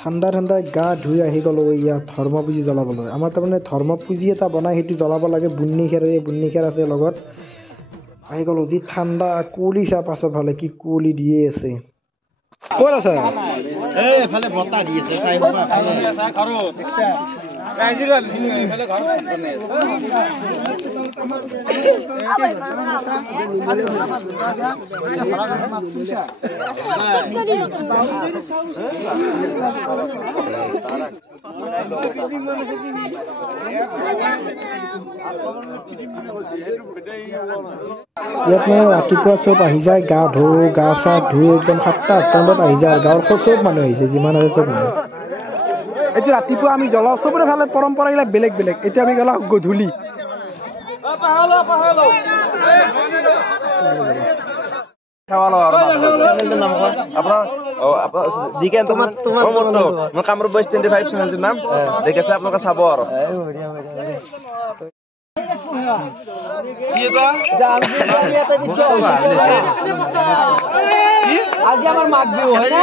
ঠাণ্ডা ঠাণ্ডাই গা ধুই আহি গ'লোঁ ইয়াত ধৰ্মপুঁজি জ্বলাবলৈ। আমাৰ তাৰমানে ধৰ্মপুঁজি এটা বনাই সেইটো জ্বলাব লাগে বুন্নি খেৰ আছে লগত। আহি গ'লোঁ যি ঠাণ্ডা কুঁৱলী চা পাছৰ ফালে কি কুঁৱলী দিয়ে আছে। ক'ত আছা? এফালে বতাহ দি আছে ইয়াত মই ৰাতিপুৱা চব আহি যায় গা ধুওঁ গা চা ধুই একদম 7টা-8টা বজাত আহি যায় আৰু গাঁৱৰ চব মানুহ আহিছে যিমান আছে চব মানুহ। এইটো ৰাতিপুৱা আমি জ্বলাওঁ চবৰে ফালে পৰম্পৰাবিলাক বেলেগ বেলেগ। এতিয়া আমি জ্বলাওঁ গধূলি। মোৰ কামৰূপ বয়স 25 চেনেলটোৰ নাম দেখিছে আপোনালোকে চাব আৰু আজি আমাৰ মাঘ বিহু হয় না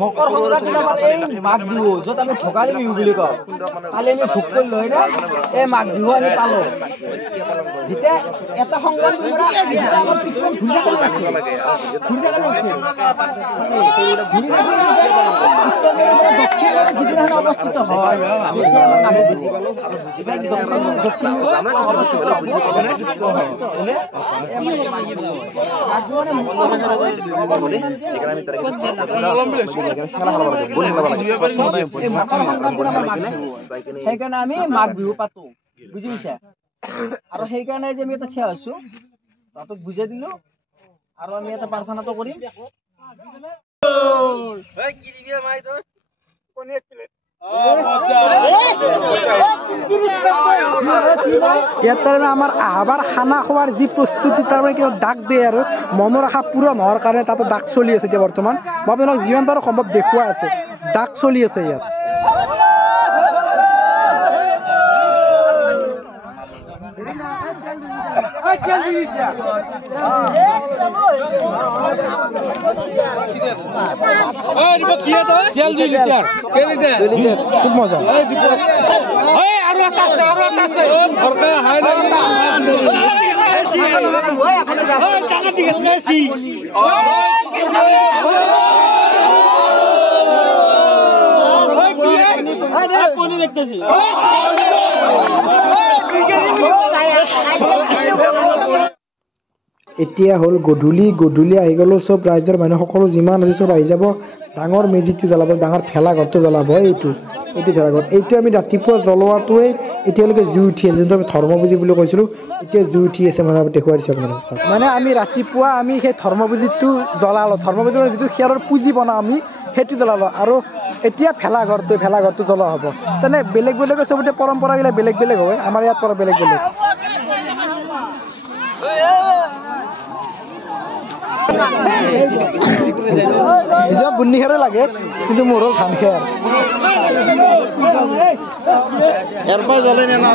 মকৰ সংক্ৰান্তিত আমাৰ এই মাঘ বিহু য'ত আমি ভোগালী বিহু বুলি কওঁ কালি আমি ভোগ কৰিলোঁ হয় না এই মাঘ বিহু আমি পালোঁ যেতিয়া এটা সংক্ৰান্তি আমাৰ পৃথিৱীত ঘূৰি অৱস্থিত হয় সেইকাৰণে আমি মাঘ বিহু পাতো বুজি পাইছা আৰু সেইকাৰণে যে আমি এটা থিয় হৈছো তাতক বুজাই দিলো আৰু আমি এটা প্ৰাৰ্থনাটো কৰিম ইয়াত তাৰমানে আমাৰ আহবাৰ খানা খোৱাৰ যি প্ৰস্তুতি তাৰমানে কিবা দাগ দিয়ে আৰু মনৰ আশা পূৰণ হোৱাৰ কাৰণে তাতে দাগ চলি আছে এতিয়া বৰ্তমান। মই আপোনাক যিমান পাৰোঁ সম্ভৱ দেখুৱাই আছো দাগ চলি আছে ইয়াত। খুব মজা এতিয়া হ'ল গধূলি আহি গ'লো চব ৰাইজৰ মানুহ সকলো যিমান আছে চব আহি যাব ডাঙৰ মেজিটো জ্বলাব ডাঙৰ ভেলাঘৰটো জ্বলাব এইটো ভেলাঘৰ এইটো আমি ৰাতিপুৱা জ্বলোৱাটোৱে এতিয়ালৈকে জুই উঠি আছে যোনটো আমি ধৰ্মপুঁজি বুলি কৈছিলোঁ এতিয়া জুই উঠি আছে মানে দেখুৱাই দিছে আপোনালোকক মানে আমি ৰাতিপুৱা আমি সেই ধৰ্মপুঁজিটো জ্বলালোঁ ধৰ্মপুঁজিৰ যিটো খেৰৰ পুঁজি বনাওঁ আমি সেইটো জ্বলালোঁ আৰু এতিয়া ভেলাঘৰটো জ্বলোৱা হ'ব তেনে বেলেগ বেলেগ চবতে পৰম্পৰাবিলাক বেলেগ বেলেগ হয় আমাৰ ইয়াত পৰা বেলেগ বেলেগ নিজৰ বুন্নি খেৰে লাগে কিন্তু মোৰ হ'ল ধান খেৰ ইয়াৰ পৰা জ্বলে নে না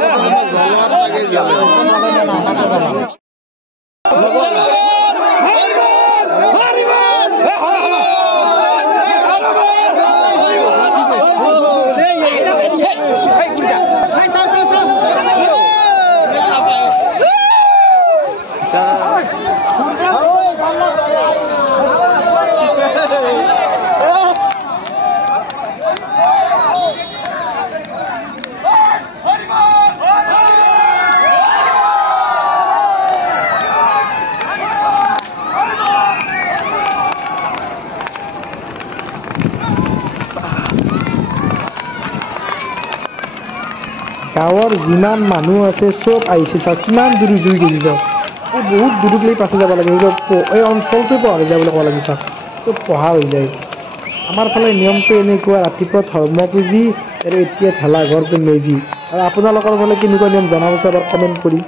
গাঁৱৰ যিমান মানুহ আছে চব আহিছে চাওক কিমান দূৰ জুই গেলি চাওক এই বহুত দূৰলৈ পাছে যাব লাগে এই অঞ্চলটো পাহৰি যাবলৈ ক'ব লাগে চাওক চব পহাৰ হৈ যায় আমাৰ ফালে নিয়মটো এনেকুৱা ৰাতিপুৱা ধৰ্মপুঁজি আৰু এতিয়া ভেলাঘৰ যে মেজি আৰু আপোনালোকৰ ফালে কেনেকুৱা নিয়ম জনাবচোন এবাৰ কমেণ্ট কৰি